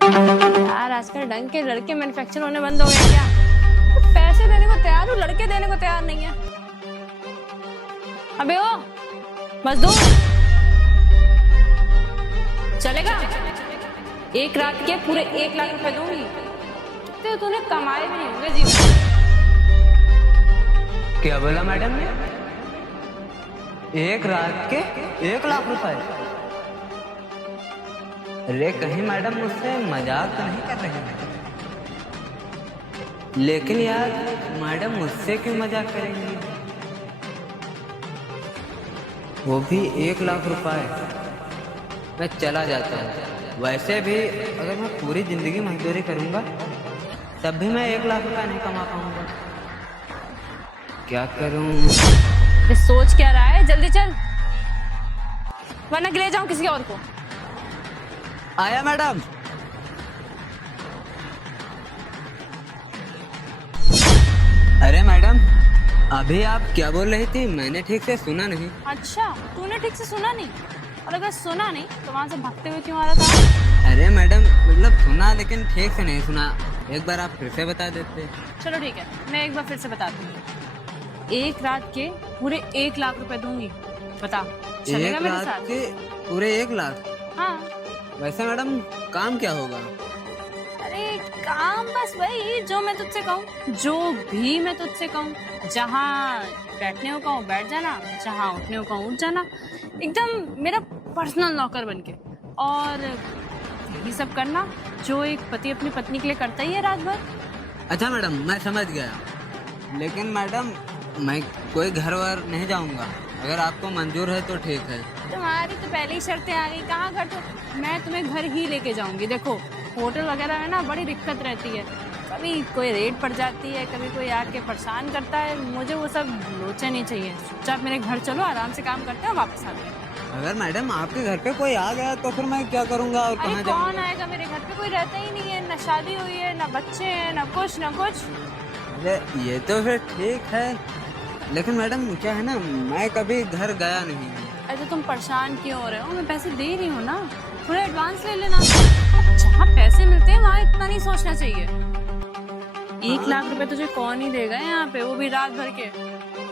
यार आजकल ढंग के लड़के मैन्युफैक्चर होने बंद हो गए क्या? पैसे देने को तैयार हूँ, लड़के देने को तैयार नहीं है। अबे ओ मजदूर, चलेगा? एक रात के पूरे 1 लाख रुपए दूंगी। तो तूने कमाए भी नहीं होंगे जीवन। क्या बोला मैडम ने? 1 रात के 1 लाख रुपए? अरे कहीं मैडम मुझसे मजाक तो नहीं कर रहे हैं? लेकिन यार मैडम मुझसे क्यों मजाक करेंगी? वो भी 1 लाख रुपए। मैं चला जाता हूँ। वैसे भी अगर मैं पूरी जिंदगी मजदूरी करूंगा तब भी मैं 1 लाख रुपए नहीं कमा पाऊंगा। क्या करूं? ये सोच क्या रहा है? जल्दी चल वरना ले जाऊं किसी और को। आया मैडम। अरे मैडम अभी आप क्या बोल रही थी? मैंने ठीक से सुना नहीं। अच्छा तूने ठीक से सुना नहीं? और अगर सुना नहीं तो वहां से भागते हुए क्यों आ रहा था? अरे मैडम मतलब सुना लेकिन ठीक से नहीं सुना। एक बार आप फिर से बता देते। चलो ठीक है, मैं एक बार फिर से बताती हूँ। 1 रात के पूरे 1 लाख रुपए दूंगी। बता, चलेगा 1 मेरे रात साथ? के पूरे 1 लाख? हाँ। वैसे मैडम काम क्या होगा? अरे काम बस वही जो मैं तुझसे कहूँ, जो भी मैं तुझसे कहूँ। जहाँ बैठने को कहूँ बैठ जाना, जहाँ उठने को कहूँ उठ जाना, एकदम मेरा पर्सनल नौकर बनके। और यही सब करना जो एक पति अपनी पत्नी के लिए करता ही है रात भर। अच्छा मैडम मैं समझ गया, लेकिन मैडम मैं कोई घर वर नहीं जाऊंगा। अगर आपको मंजूर है तो ठीक है। तुम्हारी तो पहले ही शर्तें आ गई। कहाँ घर? तो मैं तुम्हें घर ही लेके जाऊंगी। देखो होटल वगैरह में ना बड़ी दिक्कत रहती है, कभी कोई रेड पड़ जाती है, कभी कोई आके परेशान करता है। मुझे वो सब लोचे नहीं चाहिए। चुपचाप मेरे घर चलो, आराम से काम करते हैं और वापस आते हैं। अगर मैडम आपके घर पे कोई आ गया तो फिर मैं क्या करूंगा और अरे कहाँ कौन जाऊंगा? आएगा? मेरे घर पे कोई रहता ही नहीं है, ना शादी हुई है, ना बच्चे हैं, ना कुछ ना कुछ। अरे ये तो फिर ठीक है, लेकिन मैडम क्या है ना, मैं कभी घर गया नहीं। अरे तुम परेशान क्यों हो रहे हो? मैं पैसे दे रही हूँ ना, थोड़ा एडवांस ले लेना। जहाँ पैसे मिलते हैं वहाँ इतना नहीं सोचना चाहिए। 1 लाख रुपए तुझे कौन ही देगा यहाँ पे, वो भी रात भर के।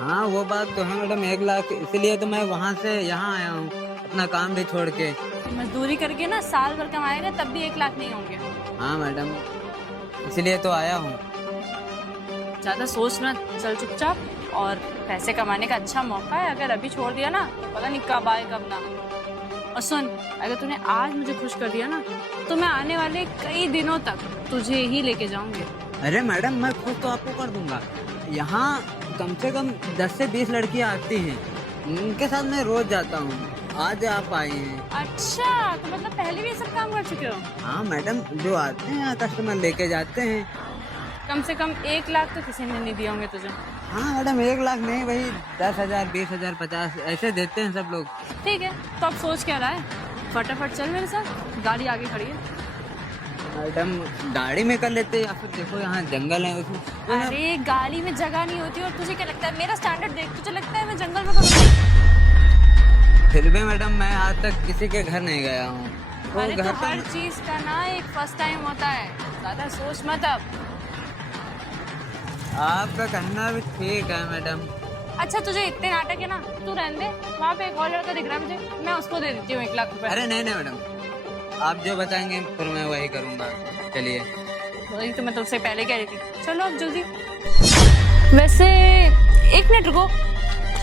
हाँ वो बात तो है मैडम, 1 लाख इसलिए तो मैं वहाँ से यहाँ आया हूँ, अपना काम भी छोड़ के। मजदूरी करके ना साल भर कमाएगा तब भी 1 लाख नहीं होंगे। हाँ मैडम इसलिए तो आया हूँ। ज्यादा सोच ना, चल चुपचाप। और पैसे कमाने का अच्छा मौका है, अगर अभी छोड़ दिया ना तो पता नहीं कब आए कब ना। और सुन, अगर तूने आज मुझे खुश कर दिया ना तो मैं आने वाले कई दिनों तक तुझे ही लेके जाऊंगी। अरे मैडम मैं खुद तो आपको कर दूंगा। यहाँ कम से कम 10 से 20 लड़कियाँ आती हैं, उनके साथ मैं रोज जाता हूँ। आज आप आई हैं। अच्छा तो मतलब पहले भी ये सब काम कर चुके हो? हाँ मैडम, जो आते हैं यहाँ कस्टमर लेके जाते हैं। कम से कम 1 लाख तो किसी ने नहीं दिए होंगे तुझे। हाँ मैडम 1 लाख नहीं, वही 10,000 20,000 50 ऐसे देते हैं सब लोग। ठीक है तो अब सोच क्या रहा है? फटाफट चल मेरे साथ, गाड़ी आगे खड़ी है। मैडम गाड़ी में कर लेते या फिर देखो यहाँ जंगल है उसमें। अरे गाड़ी में जगह नहीं होती। और तुझे क्या लगता है, मेरा स्टैंडर्ड देख, तुझे लगता है मैं जंगल में करूँगी? फिर भी मैडम मैं आज तक किसी के घर नहीं गया हूँ। अरे तो हर चीज का ना एक फर्स्ट टाइम होता है, ज्यादा सोच मत अब। आपका कहना भी ठीक है मैडम। अच्छा तुझे इतने नाटक है ना, तू रहने दे। वहाँ पे एक और लड़का दिख रहा है मुझे, मैं उसको दे देती हूँ 1 लाख रुपए। अरे नहीं नहीं मैडम, आप जो बताएंगे फिर मैं वही करूँगा। चलिए। वही तो मैं तुझसे पहले कह रही थी। चलो अब जल्दी। वैसे 1 मिनट रुको,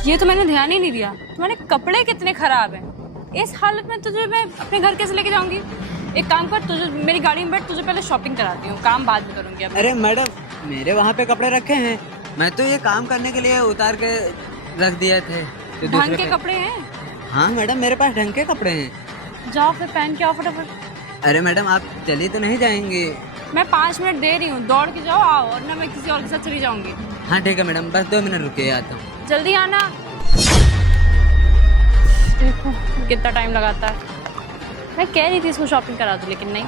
ये तो मैंने ध्यान ही नहीं दिया, तुम्हारे कपड़े कितने खराब हैं। इस हालत में तुझे मैं अपने घर कैसे लेके जाऊंगी? एक काम कर, तुझे मेरी गाड़ी में बैठ, तुझे पहले शॉपिंग कराती हूँ, काम बाद में करूंगी अब। अरे मैडम मेरे वहाँ पे कपड़े रखे हैं, मैं तो ये काम करने के लिए उतार के रख दिए थे। तो ढंग के कपड़े हैं? हाँ मैडम मेरे पास ढंग के कपड़े हैं। जाओ फिर पहन के आओ फटाफट। अरे मैडम आप चली तो नहीं जाएंगी? मैं 5 मिनट दे रही हूँ, दौड़ के जाओ आओ, और ना मैं किसी और के साथ चली जाऊंगी। हाँ ठीक है मैडम, बस 2 मिनट रुकिए, आता हूँ। जल्दी आना। देखो कितना टाइम लगाता है। मैं कह रही थी इसको शॉपिंग करा दूँ, लेकिन नहीं।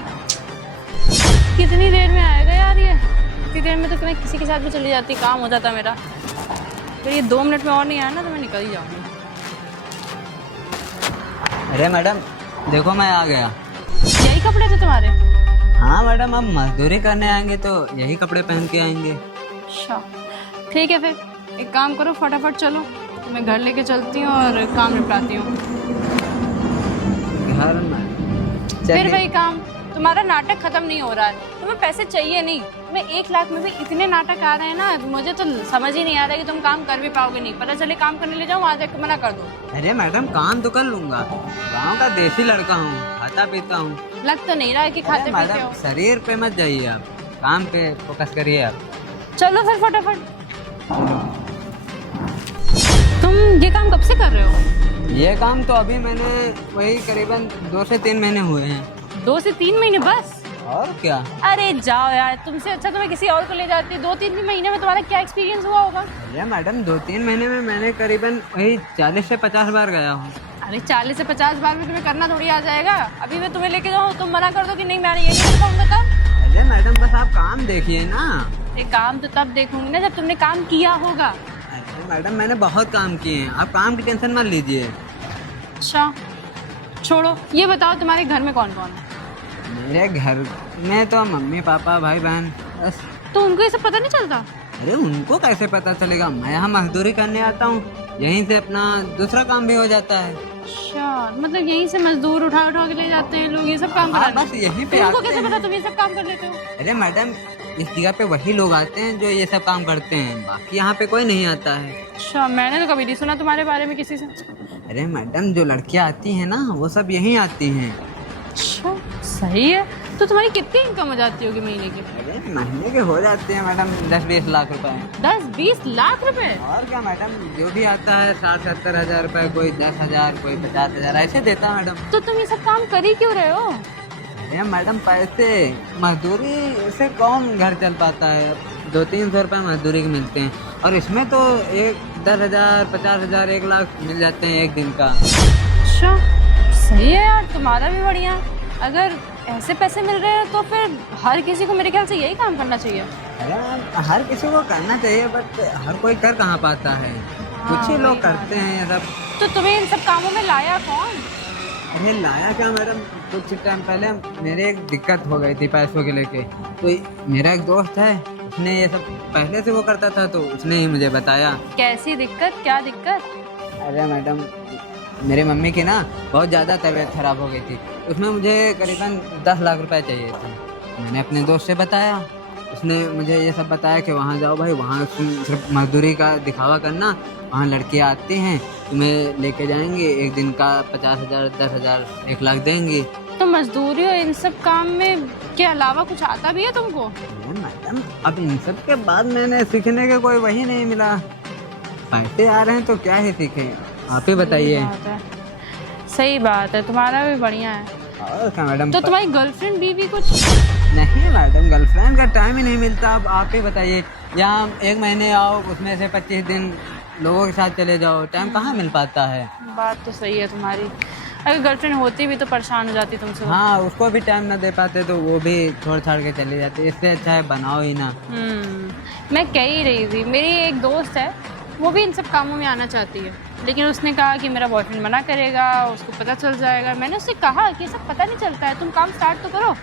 कितनी देर में आएगा यार ये? इतनी देर में तो मैं किसी के साथ भी चली जाती, काम हो जाता मेरा। फिर ये 2 मिनट में और नहीं आया ना तो मैं निकल ही जाऊंगी। अरे मैडम देखो मैं आ गया। यही कपड़े थे तुम्हारे? हाँ मैडम अब मजदूरी करने आएंगे तो यही कपड़े पहन के आएंगे। अच्छा ठीक है, फिर एक काम करो, फटाफट चलो, मैं घर लेके चलती हूँ और काम निपटाती हूँ। घर में फिर वही काम, तुम्हारा नाटक खत्म नहीं हो रहा है, तुम्हें पैसे चाहिए नहीं। मैं 1 लाख में भी इतने नाटक आ रहे हैं ना, मुझे तो समझ ही नहीं आ रहा है कि तुम काम कर भी पाओगे नहीं। पता चले काम करने ले जाओ, वहाँ जाकर मना कर दो। अरे मैडम काम तो कर लूंगा, गांव का देसी लड़का हूँ, खाता पीता हूँ। लग तो नहीं रहा है कि खाते पीते मैडम हो। शरीर पे मत जाइए, आप काम पे फोकस करिए आप। चलो फिर फटाफट। तुम ये काम कब से कर रहे हो? ये काम तो अभी मैंने वही करीबन 2 से 3 महीने हुए हैं। 2 से 3 महीने बस? और क्या। अरे जाओ यार, तुमसे अच्छा तो मैं किसी और को ले जाती। 2-3 महीने में तुम्हारा क्या एक्सपीरियंस हुआ होगा? अरे मैडम 2-3 महीने में मैंने करीबन वही 40 से 50 बार गया हूँ। अरे 40 से 50 बार में तुम्हें करना थोड़ी आ जाएगा। अभी मैं तुम्हें लेके जाऊँ, तुम मना कर दो कि नहीं मैं ये नहीं कर पाऊंगा तब? अरे मैडम बस आप काम देखिए ना। ये काम तो तब देखूंगी ना जब तुमने काम किया होगा। अरे मैडम मैंने बहुत काम किए हैं, आप काम की टेंशन मत लीजिए। अच्छा छोड़ो, ये बताओ तुम्हारे घर में कौन कौन है? मेरे घर में तो मम्मी पापा भाई बहन बस। तो उनको ये सब पता नहीं चलता? अरे उनको कैसे पता चलेगा, मैं यहाँ मजदूरी करने आता हूँ, यहीं से अपना दूसरा काम भी हो जाता है। अच्छा, मतलब यहीं से मजदूर उठा उठा के ले जाते हैं लोग ये सब काम हाँ, कराने? बस यहीं पे तुमको आते कैसे हैं। पता तुम ये सब काम कर लेते हो? अरे मैडम इस जगह पे वही लोग आते हैं जो ये सब काम करते हैं, बाकी यहाँ पे कोई नहीं आता है। अच्छा, मैंने तो कभी नहीं सुना तुम्हारे बारे में किसी से। अरे मैडम जो लड़कियाँ आती हैं ना वो सब यहीं आती हैं। अच्छा सही है। तो तुम्हारी कितनी इनकम हो जाती होगी महीने की? अरे महीने के हो जाते हैं मैडम 10-20 लाख रुपए। 10-20 लाख रुपए? और क्या मैडम, जो भी आता है 60-70 हज़ार रुपए, कोई 10,000, कोई 50,000 ऐसे देता है मैडम। तो तुम ये सब काम कर ही क्यों रहे हो? अरे मैडम पैसे, मजदूरी से कौन घर चल पाता है। 200-300 रुपये मजदूरी के मिलते हैं और इसमें तो 10,000, 50,000, 1 लाख मिल जाते हैं एक दिन का। अच्छा सही है यार, तुम्हारा भी बढ़िया। अगर ऐसे पैसे मिल रहे हैं तो फिर हर किसी को मेरे ख्याल से यही काम करना चाहिए। अरे मैम हर किसी को करना चाहिए, बट हर कोई कर कहाँ पाता है, कुछ ही लोग करते हैं ये सब। तो तुम्हें इन सब कामों में लाया कौन? अरे लाया क्या मैडम, कुछ टाइम पहले मेरे एक दिक्कत हो गई थी पैसों के लेके, तो मेरा एक दोस्त है, उसने ये सब पहले से वो करता था तो उसने ही मुझे बताया। कैसी दिक्कत, क्या दिक्कत? अरे मैडम मेरी मम्मी की ना बहुत ज़्यादा तबीयत खराब हो गई थी, उसमें मुझे करीबन 10 लाख रुपए चाहिए थे। मैंने अपने दोस्त से बताया, उसने मुझे ये सब बताया कि वहाँ जाओ भाई, वहाँ सिर्फ मजदूरी का दिखावा करना, वहाँ लड़कियाँ आती हैं, तुम्हें लेके जाएंगे, एक दिन का 50,000, 10,000, 1 लाख देंगे। तो मजदूरी और इन सब काम में के अलावा कुछ आता भी है तुमको? मैडम अब इन सब के बाद मैंने सीखने के कोई वही नहीं मिला, पैसे आ रहे हैं तो क्या ही सीखे, आप ही बताइए। सही बात है, तुम्हारा भी बढ़िया है। और क्या मैडम। तो तुम्हारी गर्लफ्रेंड बीवी कुछ? नहीं मैडम गर्लफ्रेंड का टाइम ही नहीं मिलता, अब आप ही बताइए। यहाँ 1 महीने आओ, उसमें से 25 दिन लोगों के साथ चले जाओ, टाइम कहाँ मिल पाता है। बात तो सही है तुम्हारी। अगर गर्लफ्रेंड होती भी तो परेशान हो जाती तुमसे। हाँ उसको भी टाइम ना दे पाते तो वो भी छोड़ छाड़ के चले जाते, इससे अच्छा है बनाओ ही ना। मैं कह ही रही थी, मेरी एक दोस्त है, वो भी इन सब कामों में आना चाहती है, लेकिन उसने कहा कि मेरा बॉयफ्रेंड मना करेगा, उसको पता चल जाएगा। मैंने उससे कहा कि सब पता नहीं चलता है, तुम काम स्टार्ट तो करो।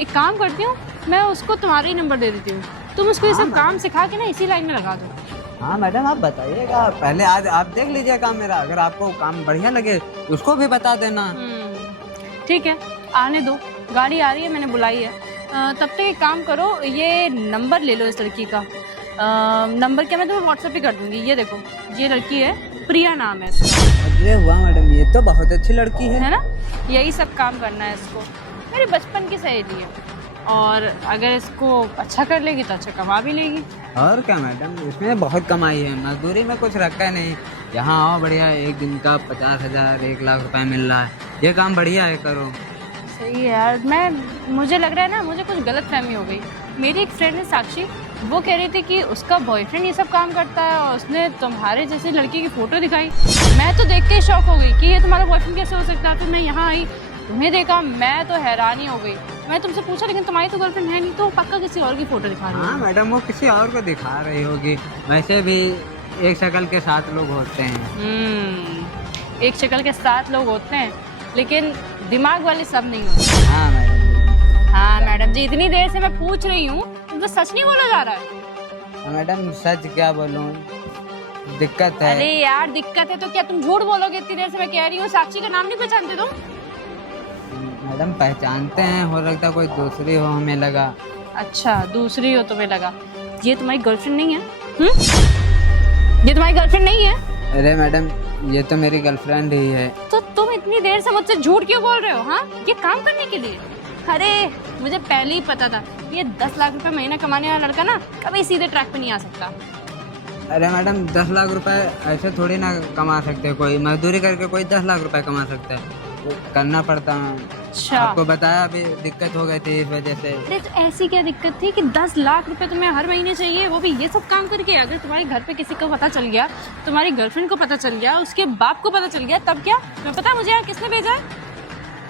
एक काम करती हूँ, मैं उसको तुम्हारा ही नंबर दे देती हूँ, तुम उसको ये सब काम सिखा के ना इसी लाइन में लगा दो। हाँ मैडम आप बताइएगा, पहले आज आप देख लीजिए काम मेरा, अगर आपको काम बढ़िया लगे उसको भी बता देना। ठीक है, आने दो, गाड़ी आ रही है, मैंने बुलाई है। तब तक एक काम करो, ये नंबर ले लो इस लड़की का। नंबर क्या मैं तुम्हें व्हाट्सएप पे कर दूंगी। ये देखो, ये लड़की है, प्रिया नाम है इसका। अरे वाह मैडम ये तो बहुत अच्छी लड़की है ना? यही सब काम करना है इसको, मेरे बचपन की सहेली है, और अगर इसको अच्छा कर लेगी तो अच्छा कमा भी लेगी। और क्या मैडम इसमें बहुत कमाई है, मजदूरी में कुछ रखा नहीं, यहाँ आओ बढ़िया, एक दिन का 50,000, 1 लाख रुपए मिल रहा है, ये काम बढ़िया है, करो। सही है यार, मुझे लग रहा है ना, मुझे कुछ गलत फहमी हो गई। मेरी एक फ्रेंड है साक्षी, वो कह रही थी कि उसका बॉयफ्रेंड ये सब काम करता है, और उसने तुम्हारे जैसे लड़की की फ़ोटो दिखाई। मैं तो देख के शॉक हो गई कि ये तुम्हारा बॉयफ्रेंड कैसे हो सकता है। फिर मैं यहाँ आई, तुम्हें देखा, मैं तो हैरान ही हो गई। मैं तुमसे पूछा, लेकिन तुम्हारी तो गर्लफ्रेंड है नहीं, तो पक्का किसी और की फ़ोटो दिखा रही है। हाँ मैडम वो किसी और को दिखा रही होगी, वैसे भी एक शक्ल के 7 लोग होते हैं। एक शक्ल के 7 लोग होते हैं, लेकिन दिमाग वाले सब नहीं होते। हाँ मैडम। हाँ मैडम जी, इतनी देर से मैं पूछ रही हूँ, तुमको सच नहीं बोला जा रहा है? मैडम सच क्या बोलूं, दिक्कत है। अरे यार दिक्कत है तो क्या तुम झूठ बोलोगे? इतनी देर से मैं कह रही हूँ, साक्षी का नाम नहीं पहचानते तुम? मैडम पहचानते हैं, हो लगता कोई दूसरी हो, हमें लगा। अच्छा दूसरी हो तुम्हें लगा। ये तुम्हारी गर्लफ्रेंड नहीं है? ये तुम्हारी गर्लफ्रेंड नहीं है? अरे मैडम ये तो मेरी गर्लफ्रेंड ही है। तो तुम इतनी देर से मुझसे झूठ क्यों बोल रहे हो? हाँ, ये काम करने के लिए? अरे मुझे पहले ही पता था ये 10 लाख रुपए महीना कमाने वाला लड़का ना कभी सीधे ट्रैक पे नहीं आ सकता। अरे मैडम 10 लाख रुपए ऐसे थोड़ी ना कमा सकते, कोई मजदूरी करके कोई 10 लाख रुपए कमा सकता है, वो करना पड़ता है। अच्छा आपको बताया अभी दिक्कत हो गई थी इस वजह से। अरे तो ऐसी क्या दिक्कत थी कि 10 लाख रुपए तुम्हें हर महीने चाहिए, वो भी ये सब काम करके? अगर तुम्हारे घर पे किसी को पता चल गया, तुम्हारी गर्लफ्रेंड को पता चल गया, उसके बाप को पता चल गया, तब क्या? तुम्हें पता है मुझे यहाँ किसने भेजा है?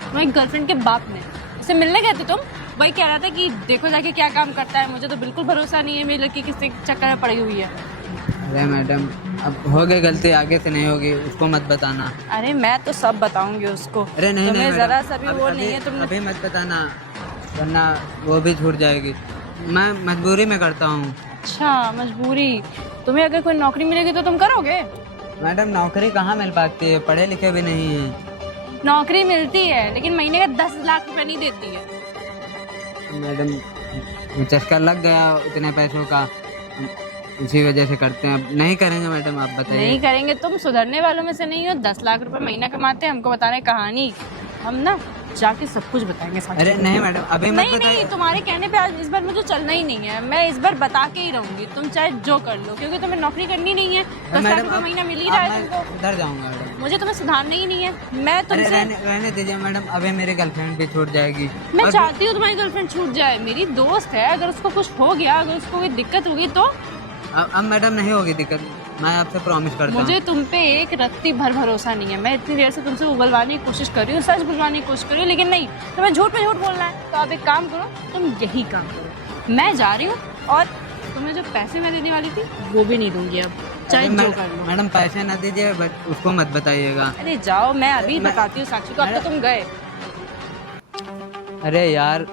तुम्हारी गर्लफ्रेंड के बाप ने। उससे मिलने गए थे तुम, वही कह रहा था कि देखो जाके क्या काम करता है, मुझे तो बिल्कुल भरोसा नहीं है मेरी लड़की किसी चक्कर में पड़ी हुई है। अरे मैडम अब हो गई गलती, आगे से नहीं होगी, उसको मत बताना। अरे मैं तो सब बताऊंगी उसको। अरे नहीं तुम्हें नहीं जरा मैडम, सा भी वो नहीं है, तुमने अभी मत बताना, वरना वो भी छूट जाएगी। मैं मजबूरी में करता हूँ। अच्छा मजबूरी? तुम्हें अगर कोई नौकरी मिलेगी तो तुम करोगे? मैडम नौकरी कहाँ मिल पाती है, पढ़े लिखे भी नहीं है। नौकरी मिलती है लेकिन महीने का 10 लाख रुपए नहीं देती है। मैडम चस्का लग गया इतने पैसों का, इसी वजह से करते हैं। अब नहीं करेंगे मैडम, आप बताइए। नहीं करेंगे? तुम सुधरने वालों में से नहीं हो। 10 लाख रुपए महीना कमाते हैं, हमको बता रहे हैं कहानी। हम ना जाके सब कुछ बताएंगे साक्षी अरे को। नहीं मैडम अभी मत नहीं बताइए। नहीं, तुम्हारे कहने पे आज इस बार मुझे चलना ही नहीं है। मैं इस बार बता के ही रहूंगी, तुम चाहे जो कर लो, क्योंकि तुम्हें नौकरी करनी नहीं है। 10 लाख रुपए महीना मिल ही रहा है तुमको। सुधर जाऊंगा मैडम। मुझे तुम्हें सुधारना ही नहीं है। मैं अरे तुमसे रहने दीजिए मैडम, अभी मेरी गर्लफ्रेंड भी छूट जाएगी। मैं और चाहती हूँ तुम्हारी गर्लफ्रेंड छूट जाए। मेरी दोस्त है, अगर उसको कुछ हो गया, अगर उसको कोई दिक्कत होगी तो? अब मैडम नहीं होगी दिक्कत, मैं आपसे प्रॉमिस करता हूँ। मुझे तुम पे एक रत्ती भर भरोसा नहीं है। मैं इतनी देर से तुमसे उगलवाने की कोशिश कर रही हूँ, सच बुलवाने की कोशिश कर रही हूँ, लेकिन नहीं, तुम्हें झूठ पे झूठ बोलना है। तो आप एक काम करो, तुम यही काम करो। मैं जा रही हूँ और तुम्हें जो पैसे मैं देने वाली थी वो भी नहीं दूंगी अब, चाहे जो कर लो। मैडम पैसे ना दीजिए, बट उसको मत बताइएगा। अरे जाओ, मैं अभी बताती हूँ साक्षी को। अब तो तुम गए। अरे यार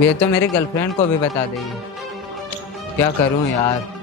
ये तो मेरी गर्लफ्रेंड को भी बता देगी, क्या करूं यार।